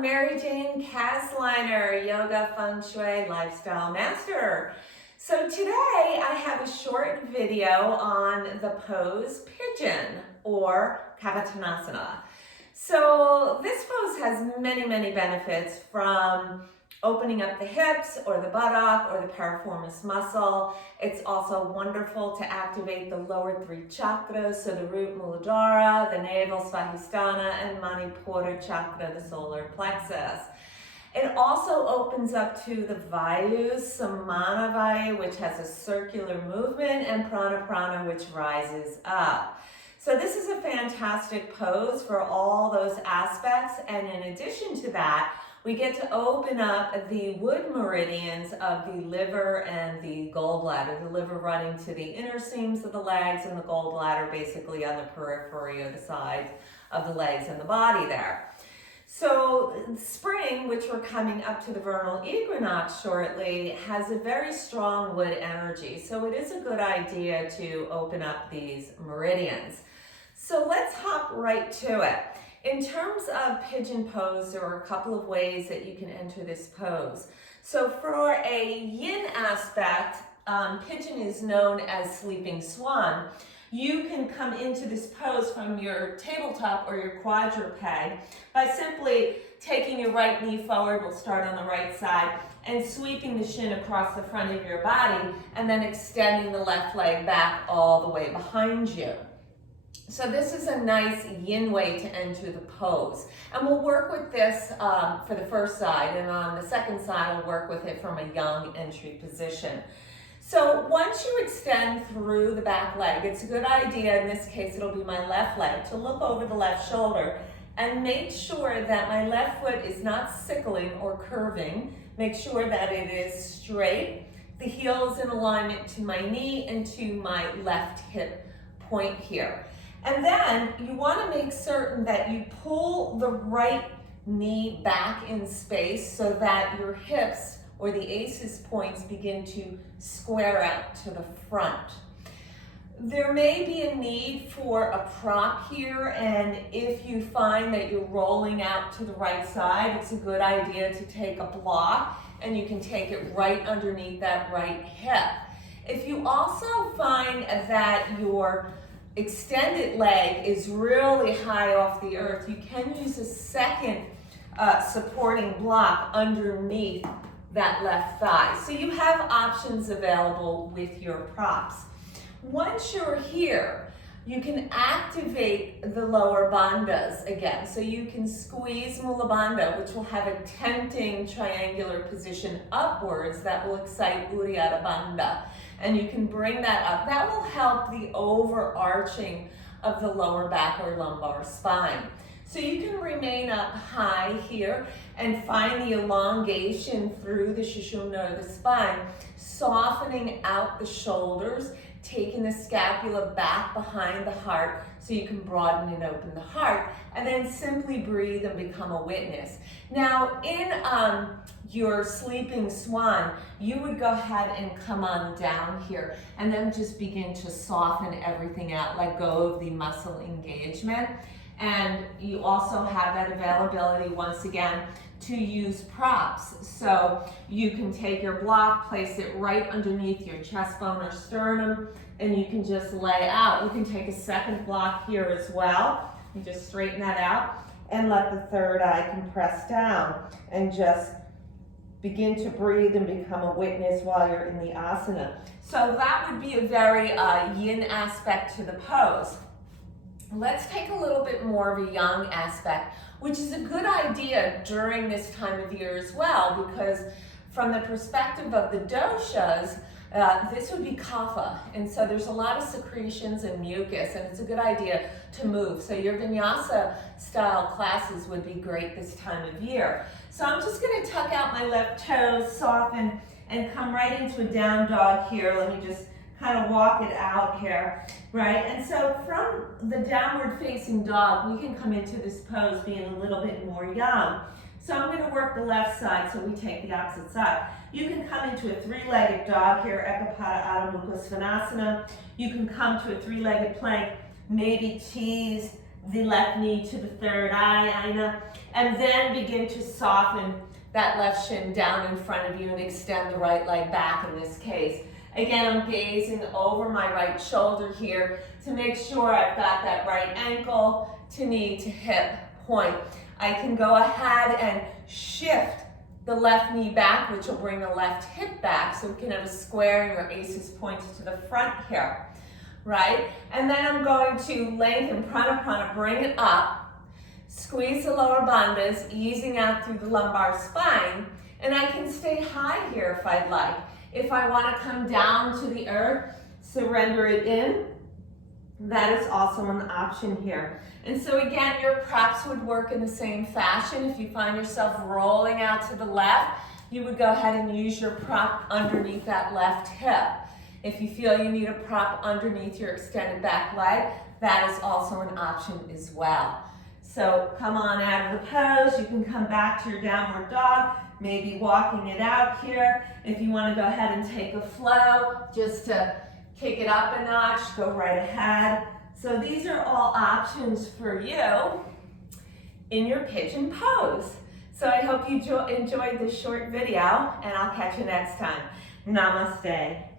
Mary Jane Kasliner, Yoga Feng Shui Lifestyle Master. So today I have a short video on the pose Pigeon or Kavattanasana. So this pose has many benefits, from opening up the hips or the buttock or the piriformis muscle. It's also wonderful to activate the lower three chakras, so the root Muladhara, the navel Svadhisthana, and Manipura chakra, the solar plexus. It also opens up to the Vayus, Samana Vayu, which has a circular movement, and Prana Prana, which rises up. So this is a fantastic pose for all those aspects, and in addition to that, we get to open up the wood meridians of the liver and the gallbladder. The liver running to the inner seams of the legs, and the gallbladder basically on the periphery of the sides of the legs and the body there. So spring, which we're coming up to the vernal equinox shortly, has a very strong wood energy. So it is a good idea to open up these meridians. So let's hop right to it. In terms of pigeon pose, there are a couple of ways that you can enter this pose. So for a yin aspect, pigeon is known as sleeping swan. You can come into this pose from your tabletop or your quadruped by simply taking your right knee forward. We'll start on the right side, and sweeping the shin across the front of your body, and then extending the left leg back all the way behind you. So this is a nice yin way to enter the pose. And we'll work with this for the first side, and on the second side, we'll work with it from a yang entry position. So once you extend through the back leg, it's a good idea, in this case it'll be my left leg, to look over the left shoulder and make sure that my left foot is not sickling or curving. Make sure that it is straight. The heel is in alignment to my knee and to my left hip point here. And then you want to make certain that you pull the right knee back in space so that your hips or the aces points begin to square out to the front. There may be a need for a prop here, and if you find that you're rolling out to the right side, it's a good idea to take a block, and you can take it right underneath that right hip. If you also find that your extended leg is really high off the earth, you can use a second supporting block underneath that left thigh. So you have options available with your props. Once you're here, you can activate the lower bandhas again. So you can squeeze Mula Bandha, which will have a tempting triangular position upwards that will excite Uddiyana Bandha. And you can bring that up. That will help the overarching of the lower back or lumbar spine. So you can remain up high here and find the elongation through the Sushumna or the spine, softening out the shoulders, taking the scapula back behind the heart so you can broaden and open the heart, and then simply breathe and become a witness. Now in your sleeping swan, you would go ahead and come on down here and then just begin to soften everything out, let go of the muscle engagement. And you also have that availability, once again, to use props. So you can take your block, place it right underneath your chest bone or sternum, and you can just lay out. You can take a second block here as well. You just straighten that out and let the third eye compress down, and just begin to breathe and become a witness while you're in the asana. So that would be a very yin aspect to the pose. Let's take a little bit more of a yang aspect, which is a good idea during this time of year as well, because from the perspective of the doshas, this would be kapha, and so there's a lot of secretions and mucus, and it's a good idea to move. So your vinyasa style classes would be great this time of year. So I'm just going to tuck out my left toes, soften, and come right into a down dog here. Let me just kind of walk it out here, right? And so from the downward facing dog, we can come into this pose being a little bit more yang. So I'm going to work the left side, so we take the opposite side. You can come into a three-legged dog here, Ekapada Adho Mukha Svanasana. You can come to a three-legged plank, maybe tease the left knee to the third eye, and then begin to soften that left shin down in front of you and extend the right leg back in this case. Again, I'm gazing over my right shoulder here to make sure I've got that right ankle to knee to hip point. I can go ahead and shift the left knee back, which will bring the left hip back, so we can have a squaring or aces points to the front here, right? And then I'm going to lengthen prana prana, bring it up, squeeze the lower bandhas, easing out through the lumbar spine, and I can stay high here if I'd like. If I want to come down to the earth, surrender it in, that is also an option here. And so again, your props would work in the same fashion. If you find yourself rolling out to the left, you would go ahead and use your prop underneath that left hip. If you feel you need a prop underneath your extended back leg, that is also an option as well. So come on out of the pose. You can come back to your downward dog, maybe walking it out here. If you want to go ahead and take a flow, just to kick it up a notch, go right ahead. So these are all options for you in your pigeon pose. So I hope you enjoyed this short video, and I'll catch you next time. Namaste.